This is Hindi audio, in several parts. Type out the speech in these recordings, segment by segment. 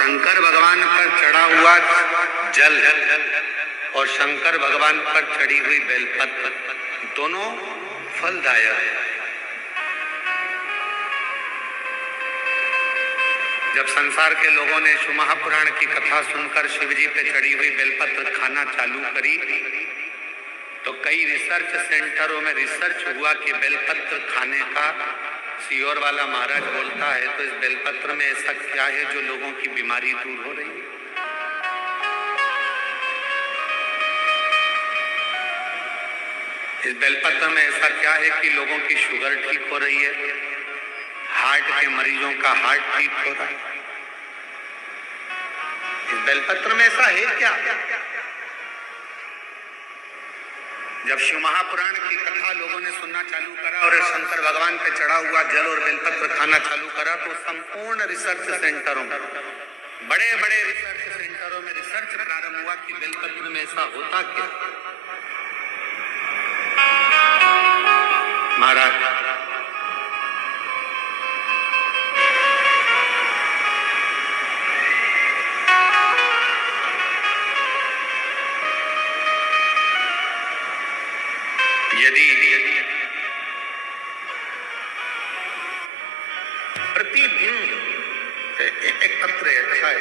शंकर भगवान पर चढ़ा हुआ जल और शंकर भगवान पर चढ़ी हुई बेलपत्र दोनों फलदायक है। जब संसार के लोगों ने शिव महापुराण की कथा सुनकर शिवजी पे चढ़ी हुई बेलपत्र खाना चालू करी तो कई रिसर्च सेंटरों में रिसर्च हुआ कि बेलपत्र खाने का सीहोर वाला महाराज बोलता है तो इस बेलपत्र में ऐसा क्या है जो लोगों की बीमारी दूर हो रही है। इस बेलपत्र में ऐसा क्या है कि लोगों की शुगर ठीक हो रही है, हार्ट के मरीजों का हार्ट ठीक हो रहा है। इस बेलपत्र में ऐसा है क्या? जब शिव महापुराण की कथा लोगों ने सुनना चालू करा और शंकर भगवान पे चढ़ा हुआ जल और बेलपत्र खाना चालू करा तो संपूर्ण रिसर्च सेंटरों में, बड़े बड़े रिसर्च सेंटरों में रिसर्च प्रारंभ हुआ कि बेलपत्र में ऐसा होता क्या। महाराज यदि प्रतिबिंब एक तत्व अच्छा है,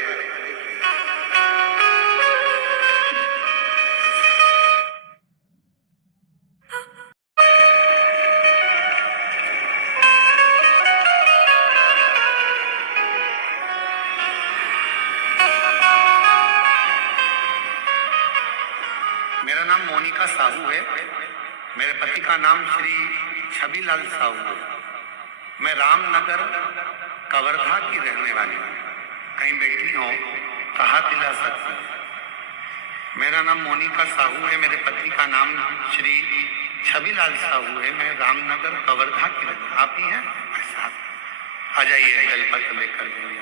मेरा नाम मोनिका साहू है, मेरे पति का नाम श्री छबीलाल साहू है। मैं रामनगर कवर्धा की रहने वाली हूँ। कहीं बैठी हो कहा दिला सकती हूँ। मेरा नाम मोनिका साहू है, मेरे पति का नाम श्री छबीलाल साहू है। मैं रामनगर कवर्धा की रहने। आप ही हैं? आ जाइए, बेलपत्र लेकर जाइए।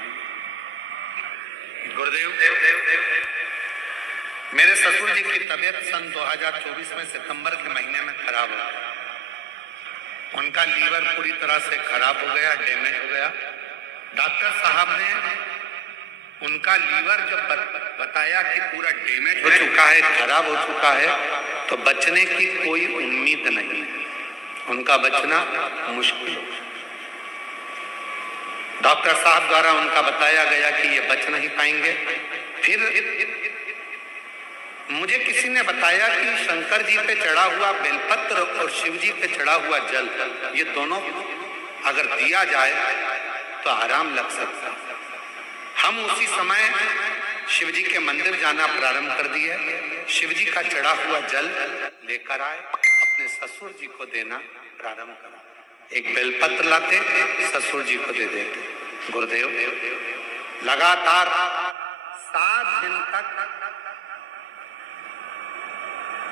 गुरुदेव, मेरे ससुर जी की तबीयत सन 2024 में सितंबर के महीने में खराब हो गया। उनका लीवर पूरी तरह से खराब हो गया, डैमेज हो गया। डॉक्टर साहब ने उनका लीवर जब बताया कि पूरा डैमेज हो चुका है, खराब हो चुका है, तो बचने की कोई उम्मीद नहीं है, उनका बचना मुश्किल हो। डॉक्टर साहब द्वारा उनका बताया गया कि ये बच नहीं पाएंगे। फिर मुझे किसी ने बताया कि शंकर जी पे चढ़ा हुआ बेलपत्र और शिव जी पे चढ़ा हुआ जल, ये दोनों अगर दिया जाए तो आराम लग सकता। हम उसी समय शिव जी के मंदिर जाना प्रारंभ कर दिए। शिव जी का चढ़ा हुआ जल लेकर आए, अपने ससुर जी को देना प्रारंभ करा। एक बेलपत्र लाते, ससुर जी को दे देते। गुरुदेव, लगातार 7 दिन तक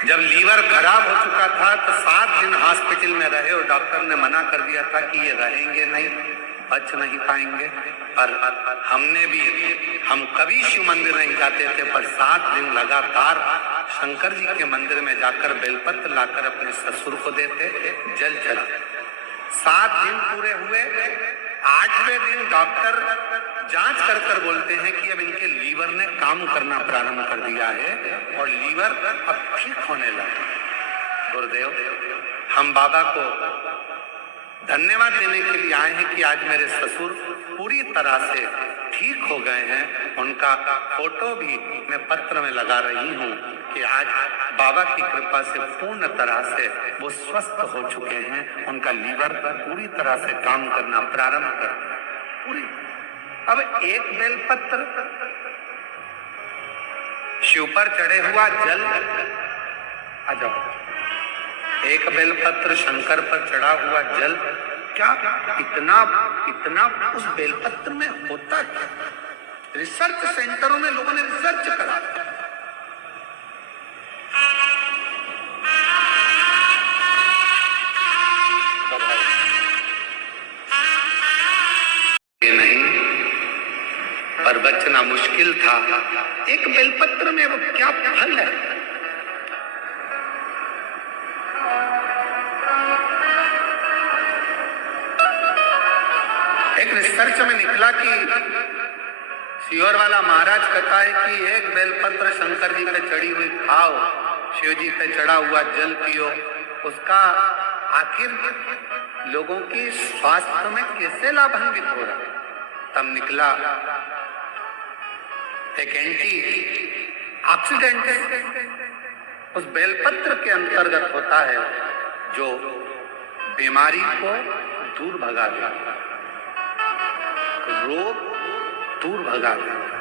जब लीवर खराब हो चुका था तो 7 दिन हॉस्पिटल में रहे और डॉक्टर ने मना कर दिया था कि ये रहेंगे नहीं, बच नहीं पाएंगे। पर हम कभी शिव मंदिर नहीं जाते थे, पर 7 दिन लगातार शंकर जी के मंदिर में जाकर बेलपत्र लाकर अपने ससुर को देते, जल चढ़ा। 7 दिन पूरे हुए। 8वें दिन डॉक्टर जांच कर कर बोलते हैं कि अब इनके लीवर ने काम करना प्रारंभ कर दिया है और लीवर अब ठीक होने लगा। गुरुदेव, हम बाबा को धन्यवाद देने के लिए आए हैं कि आज मेरे ससुर पूरी तरह से ठीक हो गए हैं। उनका फोटो भी मैं पत्र में लगा रही हूँ कि आज बाबा की कृपा से पूर्ण तरह से वो स्वस्थ हो चुके हैं। उनका लीवर पूरी तरह से काम करना प्रारंभ कर पूरी। अब एक बेलपत्र, शिव पर चढ़े हुआ जल, आ जाओ, एक बेलपत्र शंकर पर चढ़ा हुआ जल, क्या इतना उस बेलपत्र में होता क्या? रिसर्च सेंटरों में लोगों ने रिसर्च करा। पर बचना मुश्किल था। एक बेलपत्र में वो क्या फल है? एक रिसर्च में निकला कि सीहोर वाला महाराज कहता है कि एक बेलपत्र शंकर जी पे चढ़ी हुई खाओ, शिव जी पे चढ़ा हुआ जल पियो, उसका आखिर लोगों की स्वास्थ्य में कैसे लाभान्वित हो रहा है। तब निकला एक एंटी ऑक्सीडेंट उस बेलपत्र के अंतर्गत होता है जो बीमारी को दूर भगा देता, रोग दूर भगा देता।